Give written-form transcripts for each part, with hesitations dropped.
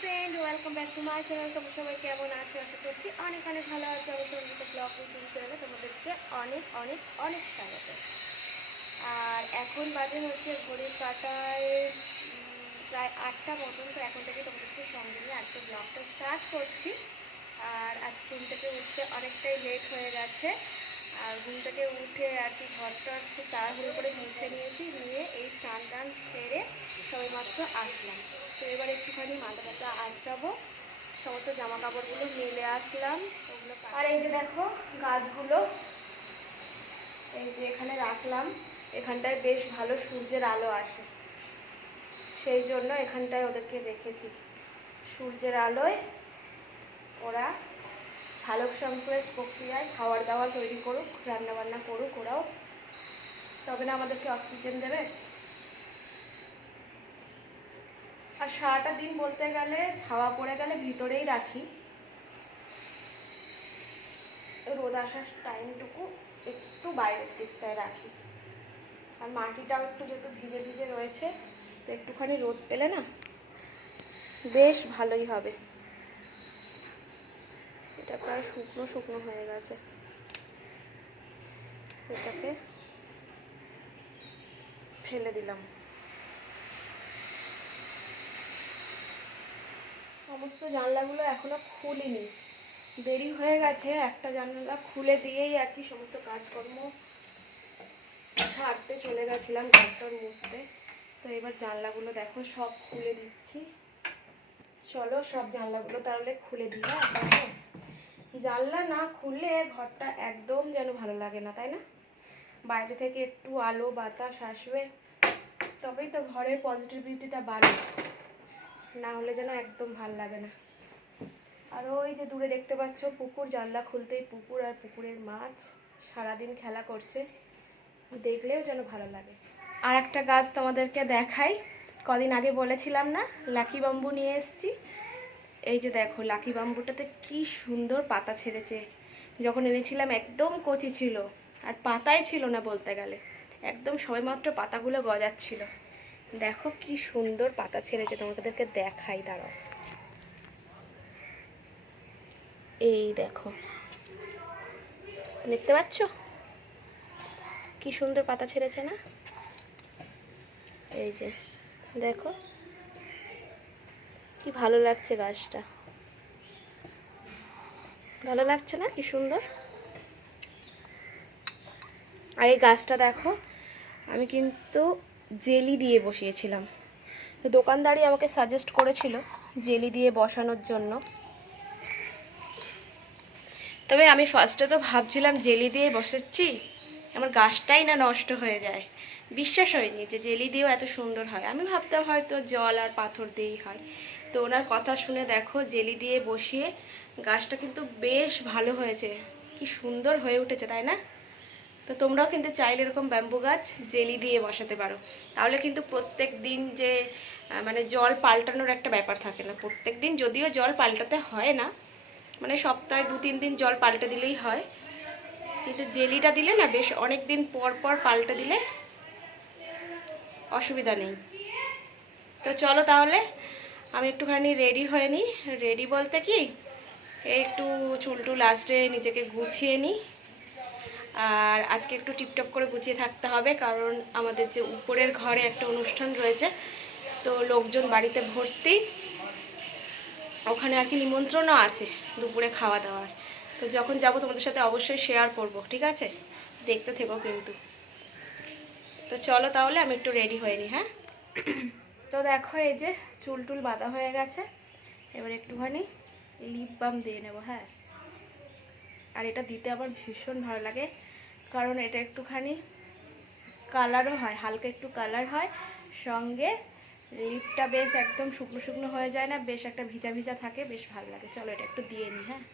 Friend, welcome back to my channel. তোমরা সবাই কেমন আছো? আশা করছি অনেক অনেক ভালো আছো। অবশ্যই ব্লগ রুটিন চ্যানেলে তোমাদেরকে অনেক অনেক অনেক স্বাগত। আর এখন বাজে হচ্ছে ঘড়ির কাঁটায় প্রায় 8টা মতন। তো এখন থেকে তোমাদেরকে সঙ্গে নিয়ে আজকে ব্লগটা স্টার্ট করছি। আর আজ ঘুম থেকে উঠতে অনেকটাই লেট হয়ে গেছে। আর ঘুম থেকে উঠে আর কি ঘরটা খুব তাড়াহুড়ো করে মুছে নিয়েছি, নিয়ে এই স্নান টান সেরে সবাই মাত্র আসলাম। তো এবার একটুখানি মাথা ব্যথা আঁচড়াবো, সমস্ত জামা কাপড়গুলো মেলে আসলাম ওগুলো। আর এই যে দেখো গাছগুলো এই যে এখানে রাখলাম, এখানটায় বেশ ভালো সূর্যের আলো আসে, সেই জন্য এখানটায় ওদেরকে রেখেছি। সূর্যের আলোয় ওরা সালোক সংশ্লেষ প্রক্রিয়ায় খাবার দাবার তৈরি করুক, রান্নাবান্না করুক ওরাও, তবে না আমাদেরকে অক্সিজেন দেবে। আর সারাটা দিন বলতে গেলে ছাওয়া পড়ে গেলে ভিতরেই রাখি, রোদ আসার টাইমটুকু একটু বাইরের দিকটায় রাখি। আর মাটিটাও একটু যেহেতু ভিজে ভিজে রয়েছে, তো একটুখানি রোদ পেলে না বেশ ভালোই হবে। এটা প্রায় শুকনো শুকনো হয়ে গেছে, এটাকে ফেলে দিলাম। সমস্ত জানলাগুলো এখনো খুলিনি, দেরি হয়ে গেছে। একটা জানলা খুলে দিয়েই আর কি সমস্ত কাজকর্ম ছাড়তে চলে গেছিলাম, ঘরটার মুছতে। তো এবার জানলাগুলো দেখো সব খুলে দিচ্ছি। চলো সব জানলাগুলো তাহলে খুলে দিই। হ্যাঁ, জানলা না খুললে ঘরটা একদম যেন ভালো লাগে না, তাই না? বাইরে থেকে একটু আলো বাতাস আসবে, তবেই তো ঘরের পজিটিভিটিটা বাড়ে, না হলে যেন একদম ভাল লাগে না। আর ওই যে দূরে দেখতে পাচ্ছ পুকুর, জানলা খুলতেই পুকুর আর পুকুরের মাছ সারাদিন খেলা করছে, দেখলেও যেন ভালো লাগে। আর একটা গাছ তোমাদেরকে দেখাই, কদিন আগে বলেছিলাম না লাকি বাম্বু নিয়ে এসেছি। এই যে দেখো লাকি বাম্বুটাতে কি সুন্দর পাতা ছেড়েছে। যখন এনেছিলাম একদম কচি ছিল, আর পাতাই ছিল না বলতে গেলে, একদম সবেমাত্র পাতাগুলো গজাচ্ছিল। দেখো কি সুন্দর পাতা ছেড়েছে, তোমাদেরকে দেখাই, দাঁড়াও। এই দেখো, দেখতে পাচ্ছ কি সুন্দর পাতা ছেড়েছে না? এই যে দেখো কি ভালো লাগছে গাছটা, ভালো লাগছে না? কি সুন্দর। আর এই গাছটা দেখো আমি কিন্তু জেলি দিয়ে বসিয়েছিলাম, তো দোকানদারই আমাকে সাজেস্ট করেছিল জেলি দিয়ে বসানোর জন্য। তবে আমি ফার্স্টে তো ভাবছিলাম জেলি দিয়ে বসাচ্ছি, আমার গাছটাই না নষ্ট হয়ে যায়। বিশ্বাস হয়নি যে জেলি দিয়েও এত সুন্দর হয়। আমি ভাবতাম হয়তো জল আর পাথর দিয়েই হয়। তো ওনার কথা শুনে দেখো জেলি দিয়ে বসিয়ে গাছটা কিন্তু বেশ ভালো হয়েছে, কি সুন্দর হয়ে উঠেছে, তাই না? তো তোমরাও কিন্তু চাইলে এরকম ব্যাম্বু গাছ জেলি দিয়ে বসাতে পারো, তাহলে কিন্তু প্রত্যেক দিন যে মানে জল পাল্টানোর একটা ব্যাপার থাকে না। প্রত্যেক দিন যদিও জল পাল্টাতে হয় না, মানে সপ্তাহে 2-3 দিন জল পাল্টে দিলেই হয়, কিন্তু জেলিটা দিলে না বেশ অনেক দিন পর পর পাল্টে দিলে অসুবিধা নেই। তো চলো তাহলে আমি একটুখানি রেডি হয়ে নিই। রেডি বলতে কি, একটু চুল টুল আসলে নিজেকে গুছিয়ে নিই। আর আজকে একটু টিপটপ করে গুছিয়ে থাকতে হবে, কারণ আমাদের যে উপরের ঘরে একটা অনুষ্ঠান রয়েছে, তো লোকজন বাড়িতে ভর্তি, ওখানে আর কি নিমন্ত্রণও আছে দুপুরে খাওয়া দাওয়ার। তো যখন যাব তোমাদের সাথে অবশ্যই শেয়ার করব, ঠিক আছে? দেখতে থেকো কিন্তু। তো চলো তাহলে আমি একটু রেডি হয়ে নিই। হ্যাঁ, তো দেখো এই যে চুল টুল বাঁধা হয়ে গেছে, এবার একটুখানি লিপ বাম দিয়ে নেবো। হ্যাঁ, আর এটা দিতে আমার ভীষণ ভালো লাগে, কারণ এটা একটুখানি কালারও হয়, হালকা একটু কালার হয়, সঙ্গে লিপটা বেশ একদম শুকনো শুকনো হয়ে যায় না, বেশ একটা ভিজা ভিজা থাকে, বেশ ভালো লাগে। চলো এটা একটু দিয়ে নিই। হ্যাঁ,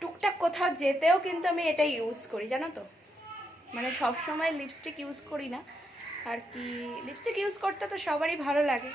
টুকটাক কোথাও যেতেও কিন্তু আমি এটা ইউজ করি, জানো তো। মানে সব সময় লিপস্টিক ইউজ করি না আর কি। লিপস্টিক ইউজ করতে তো সবারই ভালো লাগে,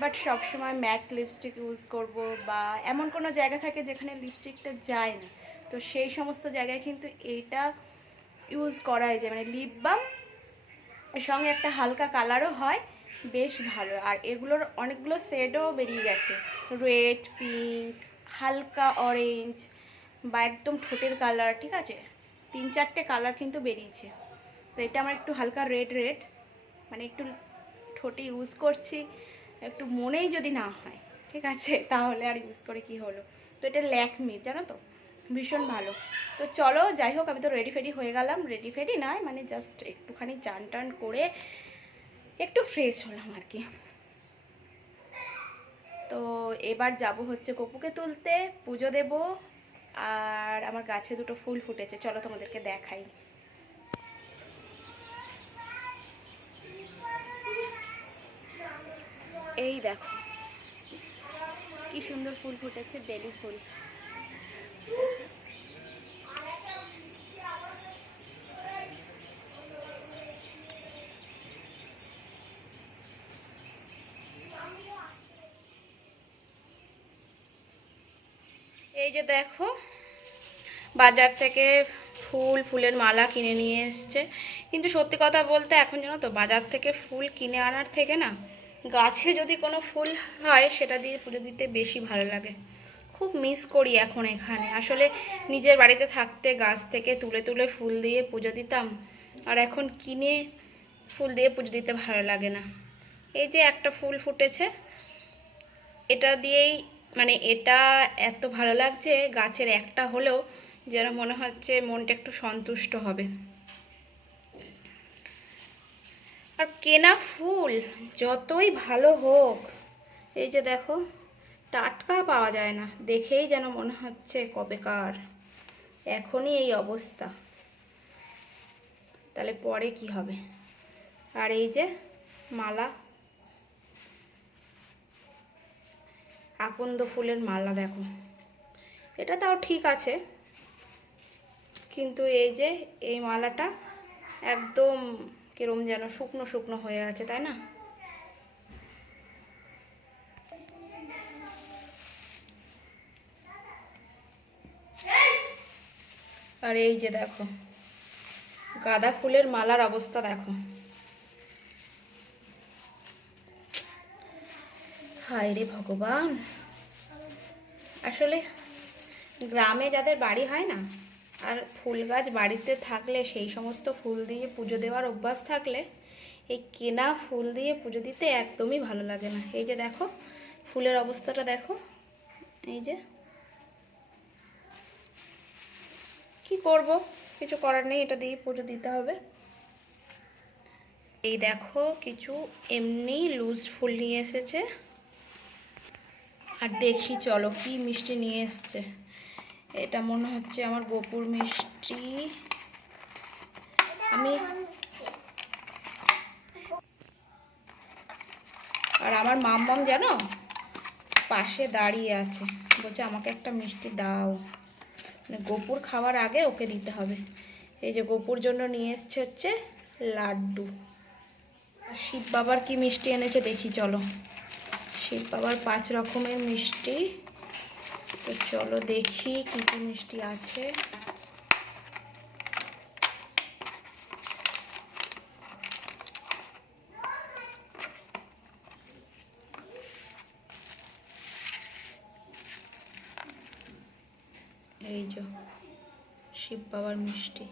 বাট সব সময় ম্যাট লিপস্টিক ইউজ করব, বা এমন কোনো জায়গা থাকে যেখানে লিপস্টিকটা যায় না, তো সেই সমস্ত জায়গায় কিন্তু এইটা ইউজ করা যায়, মানে লিপ বাম এর সঙ্গে একটা হালকা কালারও হয়, বেশ ভালো। আর এগুলোর অনেকগুলো শেডও বেরিয়ে গেছে, রেড, পিঙ্ক, হালকা অরেঞ্জ বা একদম ঠোঁটের কালার, ঠিক আছে, 3-4টে কালার কিন্তু বেরিয়েছে। তো এটা আমার একটু হালকা রেড রেড, মানে একটু ঠোঁটে ইউজ করছি, একটু মনেই যদি না হয়, ঠিক আছে, তাহলে আর ইউজ করে কি হলো। তো এটা ল্যাকমি, জানো তো, ভীষণ ভালো। তো চলো, যাই হোক, আমি তো রেডি ফেডি হয়ে গেলাম। রেডি ফেডি নয়, মানে জাস্ট একটুখানি চান টান করে একটু ফ্রেশ হলাম আর কি। তো এবার যাব হচ্ছে গপুকে তুলতে, পুজো দেব। আর আমার গাছে দুটো ফুল ফুটেছে, চলো তোমাদেরকে দেখাই। এই দেখো কি সুন্দর ফুল ফুটেছে, বেলি ফুল। এই যে দেখো, বাজার থেকে ফুলের মালা কিনে নিয়ে এসছে। কিন্তু সত্যি কথা বলতে এখন জানো তো, বাজার থেকে ফুল কিনে আনার থেকে না, গাছে যদি কোনো ফুল হয় সেটা দিয়ে পুজো দিতে বেশি ভালো লাগে। খুব মিস করি এখন এখানে, আসলে নিজের বাড়িতে থাকতে গাছ থেকে তুলে তুলে ফুল দিয়ে পুজো দিতাম, আর এখন কিনে ফুল দিয়ে পুজো দিতে ভালো লাগে না। এই যে একটা ফুল ফুটেছে, এটা দিয়েই, মানে এটা এত ভালো লাগছে, গাছের একটা হলেও যেন মনে হচ্ছে মনটা একটু সন্তুষ্ট হবে। আর কেনা ফুল যতই ভালো হোক, এই যে দেখো, টাটকা পাওয়া যায় না, দেখেই যেন মনে হচ্ছে কবেকার, এখনই এই অবস্থা, তাহলে পরে কি হবে। আর এই যে মালা, আকন্দ ফুলের মালা দেখো, এটা তাও ঠিক আছে, কিন্তু এই যে এই মালাটা একদম কিরম যেন শুকনো শুকনো হয়ে আছে, তাই না? আর এই যে দেখো গাঁদা ফুলের মালার অবস্থা দেখো, হায় রে ভগবান। আসলে গ্রামে যাদের বাড়ি হয় না, আর ফুল গাছ বাড়িতে থাকলে, সেই সমস্ত ফুল দিয়ে পুজো দেওয়ার অভ্যাস থাকলে, এই কেনা ফুল দিয়ে পুজো দিতে একদমই ভালো লাগে না। এই যে দেখো ফুলের অবস্থাটা দেখো, এই যে, কি করব, কিছু করার নেই, এটা দিয়ে পুজো দিতে হবে। এই দেখো কিছু এমনি লুজ ফুল নিয়ে এসেছে, আর দেখি চলো কি মিষ্টি নিয়ে এসছে। এটা মনে হচ্ছে আমার গোপুর মিষ্টি। আর আমার মাম্মাম জানো পাশে দাঁড়িয়ে আছে, বলছে আমাকে একটা মিষ্টি দাও, মানে গোপুর খাওয়ার আগে ওকে দিতে হবে। এই যে গোপুর জন্য নিয়ে এসছে হচ্ছে লাড্ডু। শিব বাবার কি মিষ্টি এনেছে দেখি চলো, শিব বাবার 5 রকমের মিষ্টি। তো চলো দেখি কি কি মিষ্টি আছে। এই যে শিব বাবার মিষ্টি,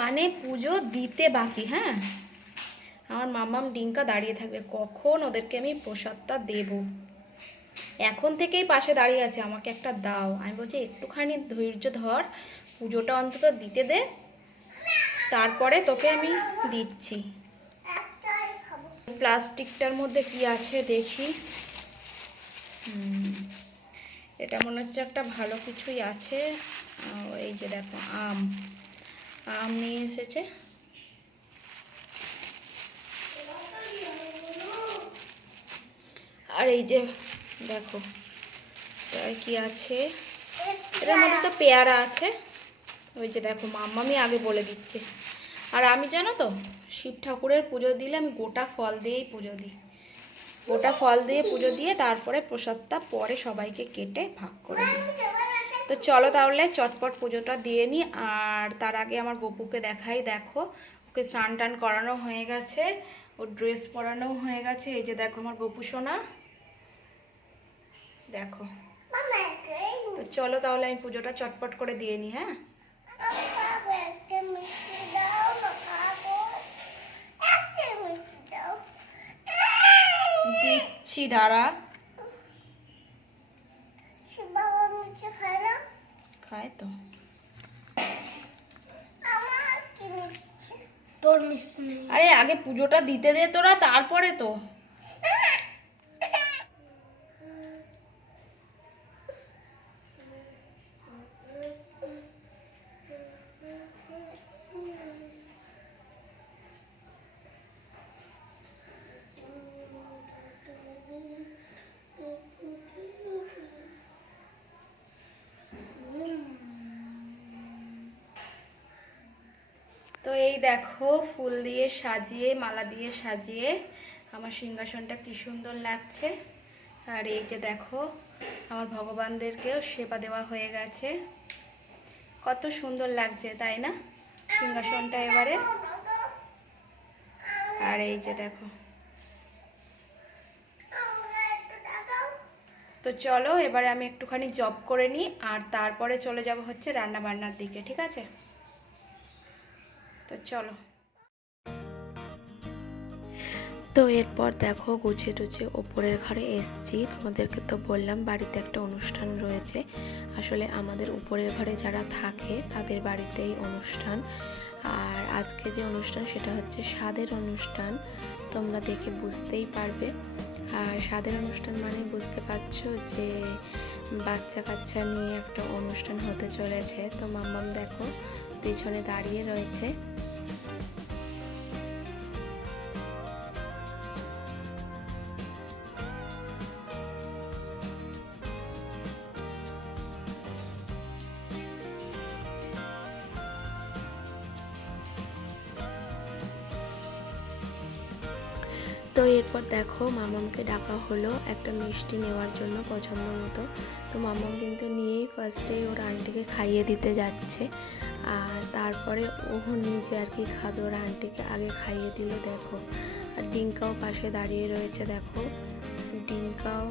মানে পুজো দিতে বাকি। হ্যাঁ, আমার মামাম ডিঙ্কা দাঁড়িয়ে থাকবে কখন ওদেরকে আমি প্রসাদটা দেব, এখন থেকেই পাশে দাঁড়িয়ে আছে, আমাকে একটা দাও। আমি বলছি একটুখানি ধৈর্য ধর, পুজোটা অন্তত দিতে দে, তারপরে তোকে আমি দিচ্ছি। প্লাস্টিকটার মধ্যে কি আছে দেখি। এটা মনে হচ্ছে একটা ভালো কিছুই আছে। এই যে দেখো আম, আম নিয়ে এসেছে। আর এই যে দেখো কি আছে, এটার মধ্যে তো পেয়ারা আছে। ওই যে দেখো মাম্মামি আগে বলে দিচ্ছে। আর আমি জানো তো, শিব ঠাকুরের পুজো দিলে আমি গোটা ফল দিয়েই পুজো দিই, গোটা ফল দিয়ে পুজো দিয়ে তারপরে প্রসাদটা পরে সবাইকে কেটে ভাগ করে দিই। তো চলো তাহলে চটপট পুজোটা দিয়ে নিই। আর তার আগে আমার গপুকে দেখাই। দেখো, ওকে স্নান টান করানো হয়ে গেছে, ওর ড্রেস পরানো হয়ে গেছে। এই যে দেখো আমার গপু সোনা, দেখো। তো চলো তাহলে আমি পুজোটা চটপট করে দিয়ে নিই। হ্যাঁ, দিচ্ছি, দাঁড়া। খায় তো তোর মিষ্টি। আরে আগে পুজোটা দিতে দে তোরা, তারপরে তো। তো এই দেখো, ফুল দিয়ে সাজিয়ে, মালা দিয়ে সাজিয়ে আমার সিংহাসনটা কি সুন্দর লাগছে। আর এই যে দেখো, আমার ভগবানদেরকেও সেবা দেওয়া হয়ে গেছে। কত সুন্দর লাগছে, তাই না, সিংহাসনটা এবারে। আর এই যে দেখো। তো চলো এবারে আমি একটুখানি জব করে নিই, আর তারপরে চলে যাব হচ্ছে রান্না বান্নার দিকে, ঠিক আছে? তো চলো। তো এরপর দেখো, গুছিয়ে টুছিয়ে ওপরের ঘরে এসছি। তোমাদেরকে তো বললাম বাড়িতে একটা অনুষ্ঠান রয়েছে। আসলে আমাদের উপরের ঘরে যারা থাকে তাদের বাড়িতেই অনুষ্ঠান। আর আজকে যে অনুষ্ঠান সেটা হচ্ছে স্বাদের অনুষ্ঠান, তোমরা দেখে বুঝতেই পারবে। আর স্বাদের অনুষ্ঠান মানে বুঝতে পারছো যে বাচ্চা কাচ্চা নিয়ে একটা অনুষ্ঠান হতে চলেছে। তো মাম্মাম দেখো পিছনে দাঁড়িয়ে রয়েছে। তো এরপর দেখো মামামকে ডাকা হলো একটা মিষ্টি নেওয়ার জন্য পছন্দ মতো। তো মামাম কিন্তু নিয়েই ফার্স্টেই ওর আন্টিকে খাইয়ে দিতে যাচ্ছে, আর তারপরে ও নিজে আর কি খাবে। ওর আন্টিকে আগে খাইয়ে দিল দেখো। আর ডিঙ্কাও পাশে দাঁড়িয়ে রয়েছে, দেখো ডিঙ্কাও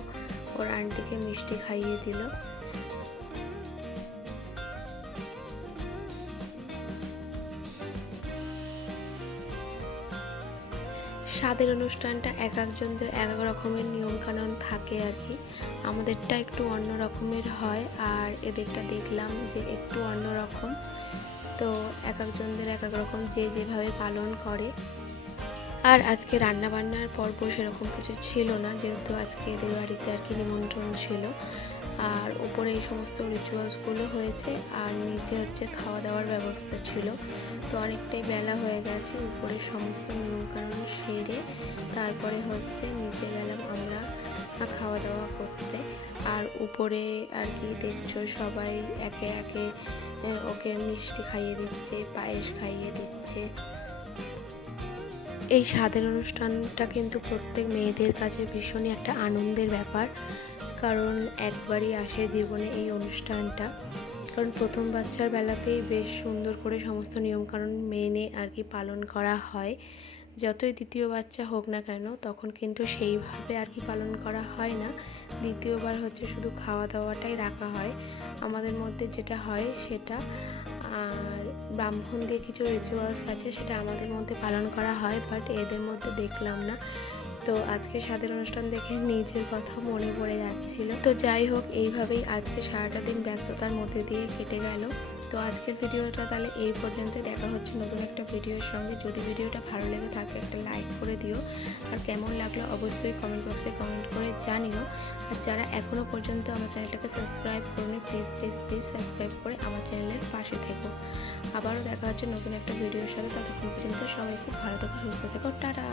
ওর আন্টিকে মিষ্টি খাইয়ে দিল। স্বাদের অনুষ্ঠানটা এক একজনদের এক এক রকমের নিয়মকানুন থাকে আর কি। আমাদেরটা একটু অন্য রকমের হয়, আর এদেরটা দেখলাম যে একটু অন্য রকম। তো এক একজনদের এক এক রকম, যে যেভাবে পালন করে। আর আজকে রান্না বান্নার পর্ব সেরকম কিছু ছিল না, যেহেতু আজকে এদের বাড়িতে আর কি নিমন্ত্রণ ছিল। আর উপরে এই সমস্ত রিচুয়ালসগুলো হয়েছে, আর নিচে হচ্ছে খাওয়া দাওয়ার ব্যবস্থা ছিল। তো অনেকটাই বেলা হয়ে গেছে, উপরে সমস্ত নিয়মকানুন সেরে তারপরে হচ্ছে নিচে গেলাম আমরা খাওয়া দাওয়া করতে। আর উপরে আর কি দেখছো সবাই একে একে ওকে মিষ্টি খাইয়ে দিচ্ছে, পায়েস খাইয়ে দিচ্ছে। এই স্বাদের অনুষ্ঠানটা কিন্তু প্রত্যেক মেয়েদের কাছে ভীষণই একটা আনন্দের ব্যাপার, কারণ একবারই আসে জীবনে এই অনুষ্ঠানটা। কারণ প্রথম বাচ্চার বেলাতেই বেশ সুন্দর করে সমস্ত নিয়মকানুন মেনে আর কি পালন করা হয়। যতই দ্বিতীয় বাচ্চা হোক না কেন, তখন কিন্তু সেইভাবে আর কি পালন করা হয় না। দ্বিতীয়বার হচ্ছে শুধু খাওয়া দাওয়াটাই রাখা হয়। আমাদের মধ্যে যেটা হয় সেটা, আর ব্রাহ্মণ দিয়ে কিছু রিচুয়ালস আছে সেটা আমাদের মধ্যে পালন করা হয়, বাট এদের মধ্যে দেখলাম না। তো আজকে স্বাদের অনুষ্ঠান দেখে নিজের কথা মনে পড়ে যাচ্ছিল। তো যাই হোক, এইভাবেই আজকে সারাটা দিন ব্যস্ততার মধ্যে দিয়ে কেটে গেল। তো আজকের ভিডিওটা তাহলে এই পর্যন্ত। দেখা হচ্ছে নতুন একটা ভিডিওর সঙ্গে। যদি ভিডিওটা ভালো লেগে থাকে একটা লাইক করে দিও, আর কেমন লাগলো অবশ্যই কমেন্ট বক্সে কমেন্ট করে জানিও। আর যারা এখনও পর্যন্ত আমার চ্যানেলটাকে সাবস্ক্রাইব করোনি, প্লিজ প্লিজ প্লিজ সাবস্ক্রাইব করে আমার চ্যানেলের পাশে থেকো। আবারও দেখা হচ্ছে নতুন একটা ভিডিওর সাথে। ততক্ষণ পর্যন্ত সবাই খুব ভালো থেকো, সুস্থ থেকো, টাটা।